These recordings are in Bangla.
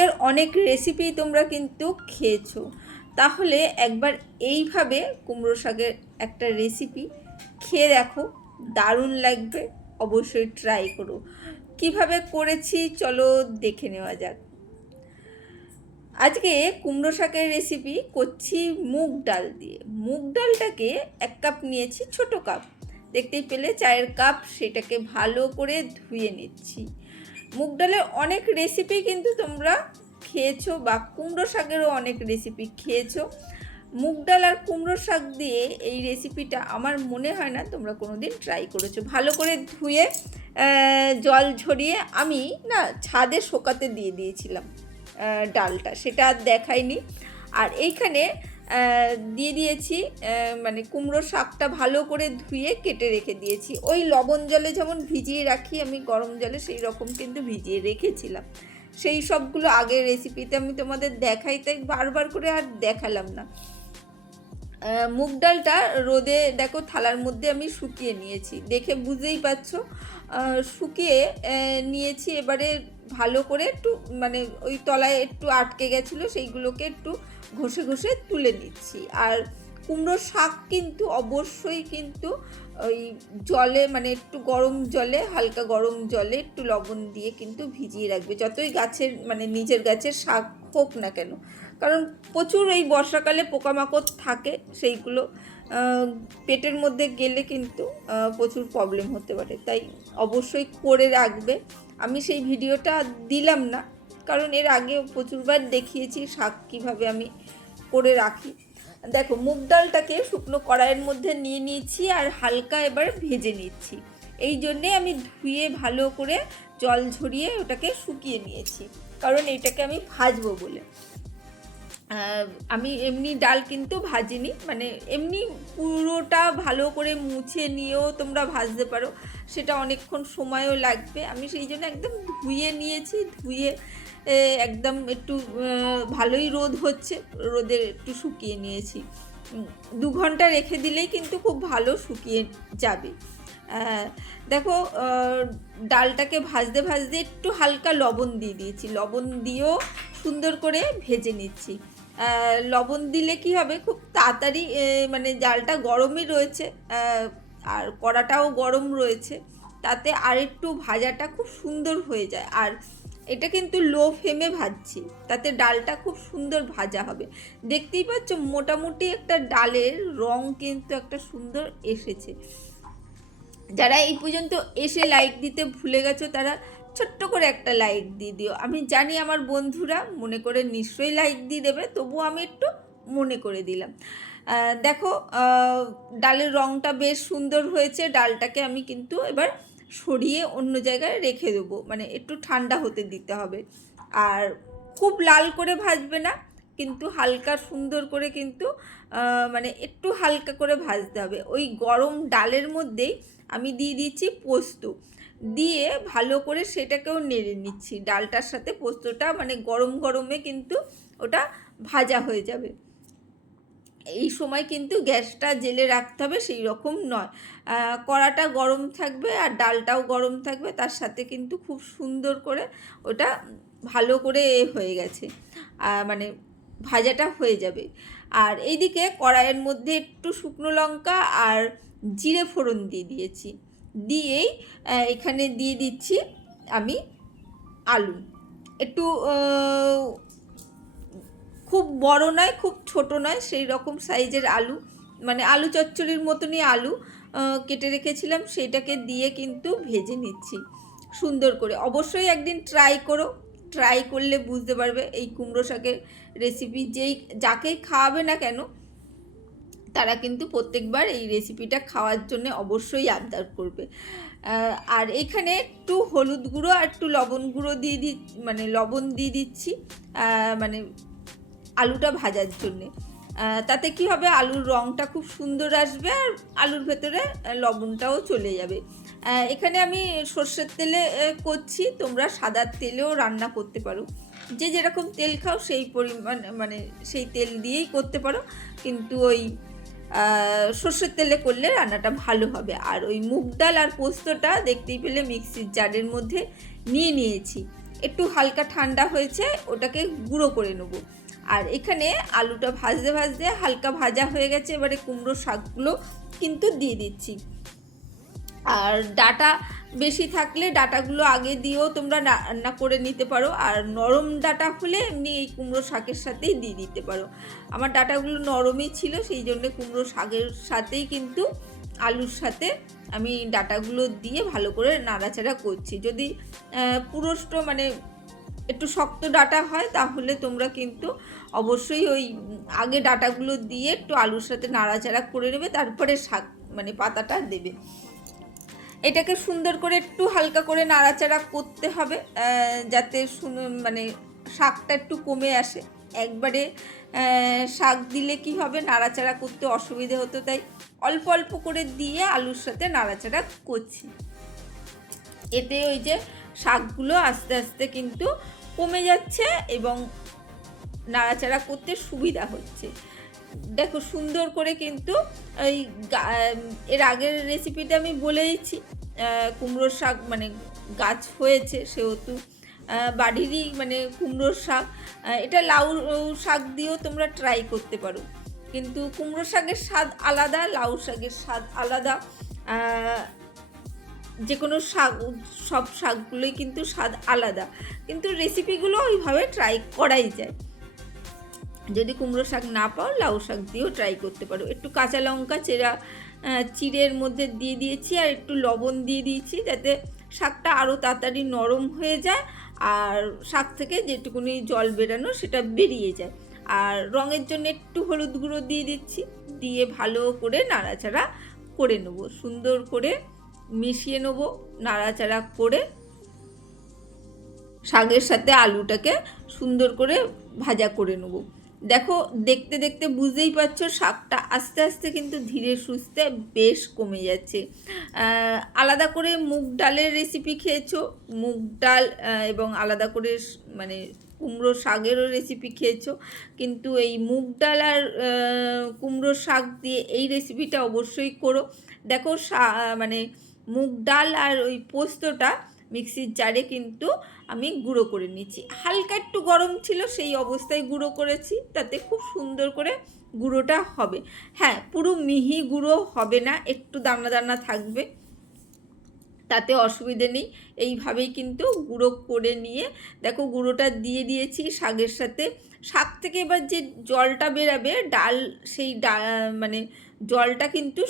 শাকের অনেক রেসিপি তোমরা কিন্তু খেয়েছো, তাহলে একবার এইভাবে কুমড়ো শাকের একটা রেসিপি খেয়ে দেখো, দারুণ লাগবে। অবশ্যই ট্রাই করো। কিভাবে করেছি চলো দেখে নেওয়া যাক। আজকে কুমড়ো শাকের রেসিপি করছি মুগ ডাল দিয়ে। মুগ ডালটাকে 1 কাপ নিয়েছি, ছোট কাপ, দেখতেই পেলে চায়ের কাপ, সেটাকে ভালো করে ধুয়ে নিচ্ছি। মুগ ডালের অনেক রেসিপি কিন্তু তোমরা খেয়েছো, বা কুমড়ো শাকেরও অনেক রেসিপি খেয়েছো। মুগ ডাল আর কুমড়ো শাক দিয়ে এই রেসিপিটা আমার মনে হয় না তোমরা কোনো দিন ট্রাই করেছো। ভালো করে ধুয়ে জল ঝরিয়ে আমি না ছাদে শোকাতে দিয়ে দিয়েছিলাম ডালটা, সেটা আর দেখাইনি। আর এইখানে দিয়ে দিয়েছি মানে কুমড়ো শাকটা ভালো করে ধুয়ে কেটে রেখে দিয়েছি। ওই লবণ জলে যেমন ভিজিয়ে রাখি আমি গরম জলে, সেই রকম কিন্তু ভিজিয়ে রেখেছিলাম। সেই সবগুলো আগের রেসিপিতে আমি তোমাদের দেখাই, তাই বারবার করে আর দেখালাম না। মুগ ডালটা রোদে দেখো থালার মধ্যে আমি শুকিয়ে নিয়েছি, দেখে বুঝতেই পারছো শুকিয়ে নিয়েছি। এবারে ভালো করে একটু মানে ওই তলায় একটু আটকে গেছিলো, সেইগুলোকে একটু ঘষে ঘষে তুলে নিচ্ছি। আর কুমড়ো শাক কিন্তু অবশ্যই কিন্তু ওই জলে মানে একটু গরম জলে, হালকা গরম জলে একটু লবণ দিয়ে কিন্তু ভিজিয়ে রাখবে, যতই গাছের মানে নিজের গাছের শাক হোক না কেন। কারণ প্রচুর এই বর্ষাকালে পোকামাকড় থাকে, সেইগুলো পেটের মধ্যে গেলে কিন্তু প্রচুর প্রবলেম হতে পারে, তাই অবশ্যই করে রাখবে। আমি সেই ভিডিওটা দিলাম না, কারণ এর আগে প্রচুরবার দেখিয়েছি শাক কীভাবে আমি করে রাখি। দেখো মুগ ডালটাকে শুকনো কড়াইয়ের মধ্যে নিয়ে নিয়েছি আর হালকা এবার ভেজে নিচ্ছি। এই জন্যে আমি ধুয়ে ভালো করে জল ঝরিয়ে ওটাকে শুকিয়ে নিয়েছি, কারণ এটাকে আমি ভাজবো বলে। আমি এমনি ডাল কিন্তু ভাজিনি, মানে এমনি পুরোটা ভালো করে মুছে নিয়েও তোমরা ভাজতে পারো, সেটা অনেকক্ষণ সময়ও লাগবে। আমি সেই জন্য একদম ধুয়ে নিয়েছি, ধুয়ে একদম একটু ভালোই রোদ হচ্ছে, রোদে একটু শুকিয়ে নিয়েছি। 2 ঘন্টা রেখে দিলেই কিন্তু খুব ভালো শুকিয়ে যাবে। দেখো ডালটাকে ভাজতে ভাজতে একটু হালকা লবণ দিয়ে দিয়েছি, লবণ দিয়েও সুন্দর করে ভেজে নিচ্ছি। লবণ দিলে কি হবে, খুব তাড়াতাড়ি মানে ডালটা গরমই রয়েছে আর কড়াটাও গরম রয়েছে, তাতে আর একটু ভাজাটা খুব সুন্দর হয়ে যায়। আর এটা কিন্তু লো ফ্লেমে ভাজছি, তাতে ডালটা খুব সুন্দর ভাজা হবে। দেখতেই পাচ্ছ মোটামুটি একটা ডালের রং কিন্তু একটা সুন্দর এসেছে। যারা এই পর্যন্ত এসে লাইক দিতে ভুলে গেছো তারা ছোট্ট করে একটা লাইক দিয়ে দিও। আমি জানি আমার বন্ধুরা মনে করে নিশ্চয়ই লাইক দিয়ে দেবে, তবুও আমি একটু মনে করে দিলাম। দেখো ডালের রঙটা বেশ সুন্দর হয়েছে। ডালটাকে আমি কিন্তু এবার সরিয়ে অন্য জায়গায় রেখে দেবো, মানে একটু ঠান্ডা হতে দিতে হবে। আর খুব লাল করে ভাজবে না, কিন্তু হালকা সুন্দর করে কিন্তু মানে একটু হালকা করে ভাজতে হবে। ওই গরম ডালের মধ্যেই আমি দিয়ে দিচ্ছি পোস্ত, দিয়ে ভালো করে সেটাকেও নেড়ে নিচ্ছি। ডালটার সাথে পোস্তটা মানে গরম গরমে কিন্তু ওটা ভাজা হয়ে যাবে। এই সময় কিন্তু গ্যাসটা জেলে রাখতে হবে, সেই রকম নয়। কড়াটা গরম থাকবে আর ডালটাও গরম থাকবে, তার সাথে কিন্তু খুব সুন্দর করে ওটা ভালো করে হয়ে গেছে, মানে ভাজাটা হয়ে যাবে। আর এইদিকে কড়াইয়ের মধ্যে একটু শুকনো লঙ্কা আর জিরে ফোড়ন দিয়ে দিয়েছি, দিয়েই এখানে দিয়ে দিচ্ছি আমি আলু। একটু খুব বড় নয় খুব ছোট নয়, সেই রকম সাইজের আলু, মানে আলু চচ্চড়ির মতনই আলু কেটে রেখেছিলাম, সেটাকে দিয়ে কিন্তু ভেজে নিচ্ছি সুন্দর করে। অবশ্যই একদিন ট্রাই করো, ট্রাই করলে বুঝতে পারবে এই কুমড়ো শাকের রেসিপি যাকেই খাওয়াবে না কেন তারা কিন্তু প্রত্যেকবার এই রেসিপিটা খাওয়ার জন্য অবশ্যই আবদার করবে। আর এখানে একটু হলুদ গুঁড়ো আর একটু লবণ গুঁড়ো মানে লবণ দিয়ে দিচ্ছি মানে আলুটা ভাজার জন্যে। তাতে কি হবে, আলুর রঙটা খুব সুন্দর আসবে আর আলুর ভেতরে লবণটাও চলে যাবে। এখানে আমি সর্ষের তেলে করছি, তোমরা সাদা তেলেও রান্না করতে পারো, যে যেরকম তেল খাও সেই পরিমাণ মানে সেই তেল দিয়েই করতে পারো, কিন্তু ওই সর্ষের তেলে করলে রান্নাটা ভালো হবে। আর ওই মুগ ডাল আর পোস্তটা দেখতেই পেলে মিক্সির জারের মধ্যে নিয়ে নিয়েছি, একটু হালকা ঠান্ডা হয়েছে, ওটাকে গুঁড়ো করে নেব। আর এখানে আলুটা ভাজতে ভাজতে হালকা ভাজা হয়ে গেছে, এবারে কুমড়ো শাকগুলো কিন্তু দিয়ে দিচ্ছি। আর ডাটা বেশি থাকলে ডাটাগুলো আগে দিয়েও তোমরা রান্না করে নিতে পারো, আর নরম ডাটা হলে এমনি এই কুমড়ো শাকের সাথেই দিয়ে দিতে পারো। আমার ডাটাগুলো নরমই ছিল, সেই জন্য কুমড়ো শাকের সাথেই কিন্তু আলুর সাথে আমি ডাটাগুলো দিয়ে ভালো করে নাড়াচাড়া করছি। যদি পুরোষ্ট মানে একটু শক্ত ডাটা হয় তাহলে তোমরা কিন্তু অবশ্যই ওই আগে ডাটাগুলো দিয়ে একটু আলুর সাথে নাড়াচাড়া করে নেবে, তারপরে শাক মানে পাতাটা দেবে। এটাকে সুন্দর করে একটু হালকা করে নাড়াচাড়া করতে হবে, যাতে মানে শাকটা একটু কমে আসে। একবারে শাক দিলে কি হবে, নাড়াচাড়া করতে অসুবিধে হতো, তাই অল্প অল্প করে দিয়ে আলুর সাথে নাড়াচাড়া করছি। এতে ওই যে শাকগুলো আস্তে আস্তে কিন্তু কমে যাচ্ছে এবং নাড়াচাড়া করতে সুবিধা হচ্ছে। দেখো সুন্দর করে কিন্তু ওই এর আগের রেসিপিটা আমি বলেইছি, কুমড়োর শাক মানে গাছ হয়েছে সেহেতু বাড়িরই মানে কুমড়োর শাক, এটা লাউ শাক দিয়েও তোমরা ট্রাই করতে পারো, কিন্তু কুমড়ো শাকের স্বাদ আলাদা, লাউ শাকের স্বাদ আলাদা। যে কোনো শাক, সব শাকগুলোই কিন্তু স্বাদ আলাদা, কিন্তু রেসিপিগুলো ওইভাবে ট্রাই করাই যায়। যদি কুমড়ো শাক না পাও লাউ শাক দিয়েও ট্রাই করতে পারো। একটু কাঁচা লঙ্কা চিড়ের মধ্যে দিয়ে দিয়েছি, আর একটু লবণ দিয়ে দিয়েছি যাতে শাকটা আরও তাড়াতাড়ি নরম হয়ে যায়, আর শাক থেকে যেটুকুনি জল বেরানো সেটা বেরিয়ে যায়। আর রঙের জন্য একটু হলুদ গুঁড়ো দিয়ে দিচ্ছি, দিয়ে ভালো করে নাড়াচাড়া করে নেব, সুন্দর করে মিশিয়ে নেব নাড়াচাড়া করে। শাকের সাথে আলুটাকে সুন্দর করে ভাজা করে নেব। দেখো দেখতে দেখতে বুঝতেই পারছো শাকটা আস্তে আস্তে কিন্তু ধীরে সুস্থে বেশ কমে যাচ্ছে। আলাদা করে মুগ ডালের রেসিপি খেয়েছো, মুগ ডাল এবং আলাদা করে মানে কুমড়ো শাকেরও রেসিপি খেয়েছো, কিন্তু এই মুগ ডাল আর কুমড়ো শাক দিয়ে এই রেসিপিটা অবশ্যই করো। দেখো মানে মুগ ডাল আর ওই পোস্তটা মিক্সির জারে কিন্তু আমি গুঁড়ো করে নিচ্ছি, হালকা একটু গরম ছিল সেই অবস্থায় গুঁড়ো করেছি, তাতে খুব সুন্দর করে গুঁড়োটা হবে। হ্যাঁ, পুরো মিহি গুঁড়ো হবে না, একটু দানা দানা থাকবে, তাতে অসুবিধে নেই। এইভাবেই কিন্তু গুঁড়ো করে নিয়ে দেখো গুঁড়োটা দিয়ে দিয়েছি শাকের সাথে। শাক থেকে এবার যে জলটা বেরাবে ডাল, সেই মানে জলটা কিন্তু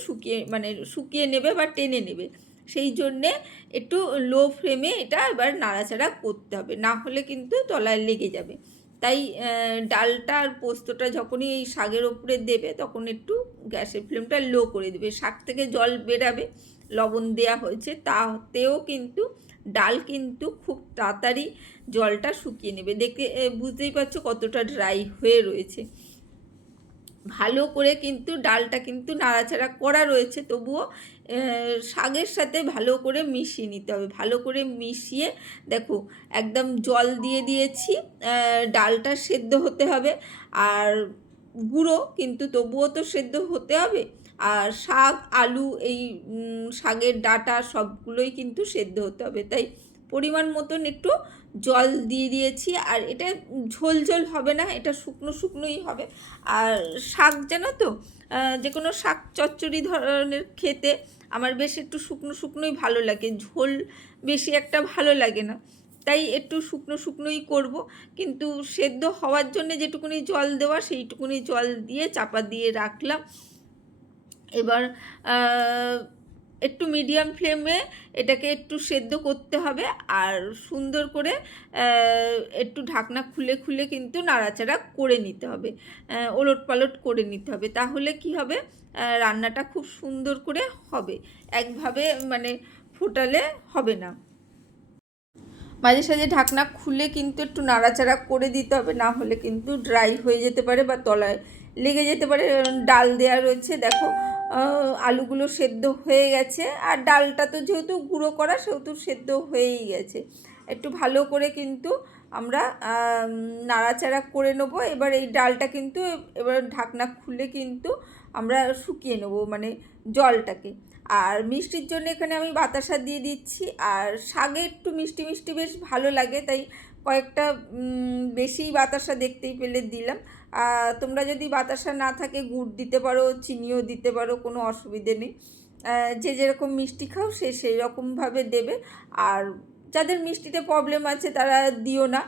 শুকিয়ে নেবে বা টেনে নেবে, সেই জন্যে একটু লো ফ্লেমে এটা এবার নাড়াচাড়া করতে হবে, না হলে কিন্তু তলায় লেগে যাবে। তাই ডালটা আর পোস্তটা যখনই এই শাকের ওপরে দেবে তখন একটু গ্যাসের ফ্লেমটা লো করে দেবে। শাক থেকে জল বেরাবে, লবণ দেওয়া হয়েছে, তাতেও কিন্তু ডাল কিন্তু খুব তাড়াতাড়ি জলটা শুকিয়ে নেবে। দেখে বুঝতেই পারছো কতটা ড্রাই হয়ে রয়েছে। ভালো করে কিন্তু ডালটা কিন্তু নাড়াচাড়া করা রয়েছে, তবুও শাকের সাথে ভালো করে মিশিয়ে নিতে হবে। ভালো করে মিশিয়ে দেখো একদম জল দিয়ে দিয়েছি, ডালটা সেদ্ধ হতে হবে, আর গুঁড়ো কিন্তু তবুও তো সেদ্ধ হতে হবে, আর শাক আলু এই শাকের ডাঁটা সবগুলোই কিন্তু সেদ্ধ হতে হবে, তাই পরিমাণ মতন একটু জল দিয়ে দিয়েছি। আর এটা ঝোল ঝোল হবে না, এটা শুকনো শুকনোই হবে। আর শাক জানো তো, যে কোনো শাক চচ্চড়ি ধরনের খেতে আমার বেশ একটু শুকনো শুকনোই ভালো লাগে, ঝোল বেশি একটা ভালো লাগে না, তাই একটু শুকনো শুকনোই করব। কিন্তু সেদ্ধ হওয়ার জন্য যেটুকুনি জল দেওয়া সেইটুকুনি জল দিয়ে চাপা দিয়ে রাখলাম। এবার একটু মিডিয়াম ফ্লেমে এটাকে একটু সেদ্ধ করতে হবে, আর সুন্দর করে একটু ঢাকনা খুলে খুলে কিন্তু নাড়াচাড়া করে নিতে হবে, ওলট পালট করে নিতে হবে, তাহলে কি হবে রান্নাটা খুব সুন্দর করে হবে। একভাবে মানে ফোটালে হবে না, মাঝে সাঝে ঢাকনা খুলে কিন্তু একটু নাড়াচাড়া করে দিতে হবে, না হলে কিন্তু ড্রাই হয়ে যেতে পারে বা তলায় লেগে যেতে পারে। ডাল দেওয়া রয়েছে, দেখো আলুগুলো সেদ্ধ হয়ে গেছে, আর ডালটা তো যেহেতু গুঁড়ো করা সেহেতু সেদ্ধ হয়েই গেছে। একটু ভালো করে কিন্তু আমরা নাড়াচাড়া করে নেবো। এবার এই ডালটা কিন্তু এবার ঢাকনা খুলে কিন্তু আমরা শুকিয়ে নেবো মানে জলটাকে। আর মিষ্টির জন্য এখানে আমি বাতাসা দিয়ে দিচ্ছি, আর শাকে একটু মিষ্টি মিষ্টি বেশ ভালো লাগে, তাই কয়েকটা বেশিই বাতাসা দেখতেই পেলে দিলাম। তোমরা যদি বাতাসা না থাকে গুড় দিতে পারো, চিনিও দিতে পারো, কোনো অসুবিধে নেই। যে যেরকম মিষ্টি খাও সে সেই রকমভাবে দেবে। আর যাদের মিষ্টিতে প্রবলেম আছে তারা দিও না,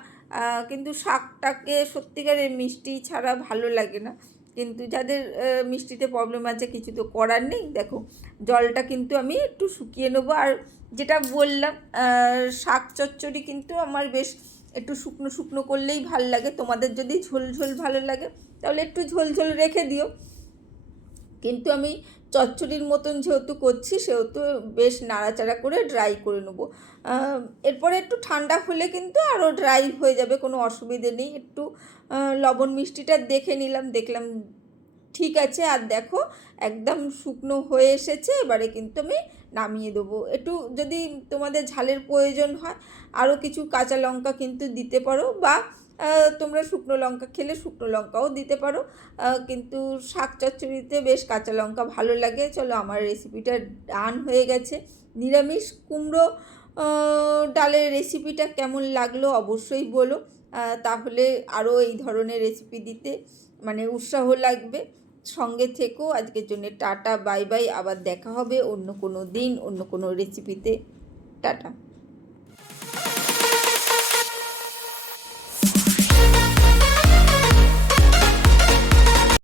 কিন্তু শাকটাকে সত্যিকারের মিষ্টি ছাড়া ভালো লাগে না। কিন্তু যাদের মিষ্টিতে প্রবলেম আছে কিছু তো করার নেই। দেখো জলটা কিন্তু আমি একটু শুকিয়ে নেবো। আর যেটা বললাম, শাক চচ্চড়ি কিন্তু আমার বেশ একটু শুকনো শুকনো করলেই ভাল লাগে। তোমাদের যদি ঝোল ঝোল ভালো লাগে তাহলে একটু ঝোল ঝোল রেখে দিও, কিন্তু আমি চচ্চড়ির মতন যেহেতু করছি সেহেতু বেশ নাড়াচাড়া করে ড্রাই করে নেবো। এরপরে একটু ঠান্ডা হলে কিন্তু আরও ড্রাই হয়ে যাবে, কোনো অসুবিধে নেই। একটু লবণ মিষ্টিটা দেখে নিলাম, দেখলাম ঠিক আছে। আর দেখো একদম শুকনো হয়ে এসেছে, এবারে কিন্তু আমি নামিয়ে দেবো। একটু যদি তোমাদের ঝালের প্রয়োজন হয় আরও কিছু কাঁচা লঙ্কা কিন্তু দিতে পারো, বা তোমরা শুকনো লঙ্কা খেলে শুকনো লঙ্কাও দিতে পারো, কিন্তু শাক চচ্চড়িতে বেশ কাঁচা লঙ্কা ভালো লাগে। চলো আমার রেসিপিটা ডান হয়ে গেছে। নিরামিষ কুমড়ো ডালের রেসিপিটা কেমন লাগলো অবশ্যই বলো, তাহলে আরও এই ধরনের রেসিপি দিতে মানে উৎসাহ লাগবে। সঙ্গে থেকো। আজকের জন্য টাটা, বাই বাই। আবার দেখা হবে অন্য কোনো দিন অন্য কোনো রেসিপিতে। টাটা।